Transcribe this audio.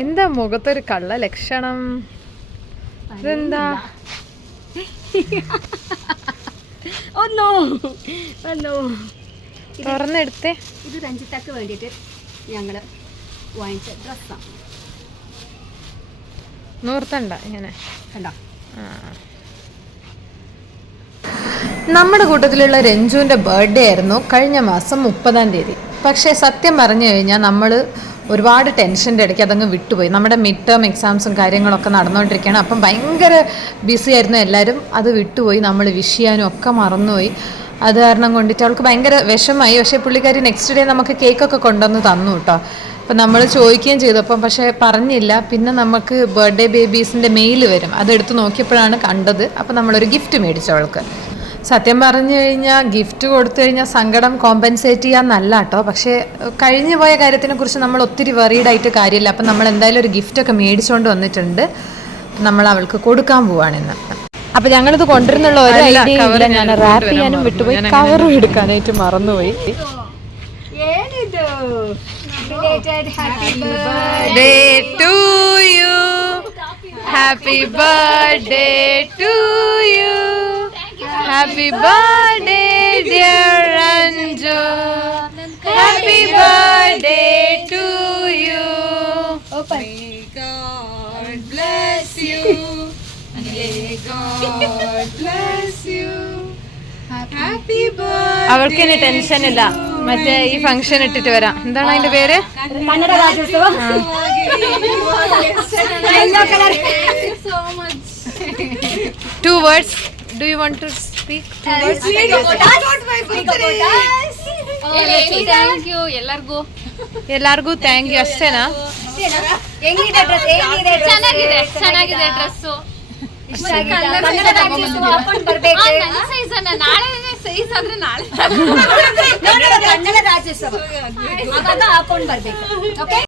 എന്താ മുഖത്തൊരു കള്ള ലക്ഷണം? ഇതെന്താ? തുറന്നെടുത്തേ. ഇത് രഞ്ജിത്താക്ക് വേണ്ടിയിട്ട് ഞങ്ങള് വാങ്ങിച്ച ഡ്രസ്സാണ്. നൂർത്തണ്ട ഇങ്ങനെ കണ്ടോ? നമ്മുടെ കൂട്ടത്തിലുള്ള രഞ്ജുവിൻ്റെ ബർത്ത്ഡേ ആയിരുന്നു കഴിഞ്ഞ മാസം 30-ാം തീയതി. പക്ഷേ സത്യം പറഞ്ഞു കഴിഞ്ഞാൽ നമ്മൾ ഒരുപാട് ടെൻഷൻ്റെ ഇടയ്ക്ക് അതങ്ങ് വിട്ടുപോയി. നമ്മുടെ മിഡ് ടേം എക്സാംസും കാര്യങ്ങളൊക്കെ നടന്നുകൊണ്ടിരിക്കുകയാണ്. അപ്പം ഭയങ്കര ബിസി ആയിരുന്നു എല്ലാവരും. അത് വിട്ടുപോയി. നമ്മൾ വിഷ് ചെയ്യാനും ഒക്കെ മറന്നുപോയി. അത് കാരണം കൊണ്ടിട്ട് അവൾക്ക് ഭയങ്കര വിഷമമായി. പക്ഷേ പുള്ളിക്കാരി നെക്സ്റ്റ് ഡേ നമുക്ക് കേക്കൊക്കെ കൊണ്ടുവന്ന് തന്നു കേട്ടോ. അപ്പം നമ്മൾ ചോദിക്കുകയും ചെയ്തു. അപ്പം പക്ഷേ പറഞ്ഞില്ല. പിന്നെ നമുക്ക് ബർത്ത്ഡേ ബേബീസിൻ്റെ മെയിൽ വരും. അതെടുത്ത് നോക്കിയപ്പോഴാണ് കണ്ടത്. അപ്പം നമ്മളൊരു ഗിഫ്റ്റ് മേടിച്ചു അവൾക്ക്. സത്യം പറഞ്ഞു കഴിഞ്ഞാൽ ഗിഫ്റ്റ് കൊടുത്തു കഴിഞ്ഞാൽ സങ്കടം കോമ്പൻസേറ്റ് ചെയ്യാന്നല്ല കേട്ടോ. പക്ഷേ കഴിഞ്ഞു പോയ കാര്യത്തിനെക്കുറിച്ച് നമ്മൾ ഒത്തിരി വെറീഡായിട്ട് കാര്യമില്ല. അപ്പം നമ്മൾ എന്തായാലും ഒരു ഗിഫ്റ്റൊക്കെ മേടിച്ചുകൊണ്ട് വന്നിട്ടുണ്ട്. നമ്മൾ അവൾക്ക് കൊടുക്കാൻ പോവാണിന്ന്. അപ്പം ഞങ്ങളിത് കൊണ്ടുവരുന്നുള്ള ഒരു ഐഡിയ ഇല്ല. ഞാൻ റാപ്പ് ചെയ്യാനും വിട്ടുപോയി, കവറും എടുക്കാനായിട്ട് മറന്നുപോയി. Happy birthday to you. Happy birthday dear Ranju. Happy birthday to you. May God bless you. May God bless you. Happy birthday. അവർക്കിനി ടെൻഷൻ ഇല്ല. മറ്റേ ഈ ഫംഗ്ഷൻ ഇട്ടിട്ട് വരാം. എന്താണ് അതിന്റെ പേര്? Kannada Rajyotsavam. 2 words. Do you want to speak? Thank you ಎಲ್ಲರಿಗೂ ಥ್ಯಾಂಕ್ ಯು ಅಷ್ಟೇನಾ? ಹೆಂಗಿದೆ ಡ್ರೆಸ್? ಚೆನ್ನಾಗಿದೆ ಡ್ರೆಸ್ಸು. ಕನ್ನಡ ರಾಜ್ಯೋತ್ಸವ ಹಾಕೊಂಡು ಬರ್ಬೇಕು. ನಾಳೆ ಸೈಜ್ ಆದ್ರೆ ನಾಳೆ ಕನ್ನಡ ರಾಜ್ಯೋತ್ಸವ ಅವಾಗ ಹಾಕೊಂಡು ಬರ್ಬೇಕು. ಓಕೆ.